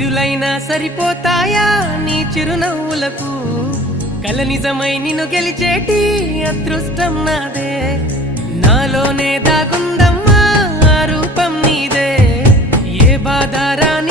సిరులైనా సరిపోతాయా నీ చిరునవ్వులకు కల నిజమై నిన్ను గెలిచేటి అదృష్టం నాదే నాలోనే దాగుందమ్మా ఆ రూపం నీదే ఏ బాధ రాని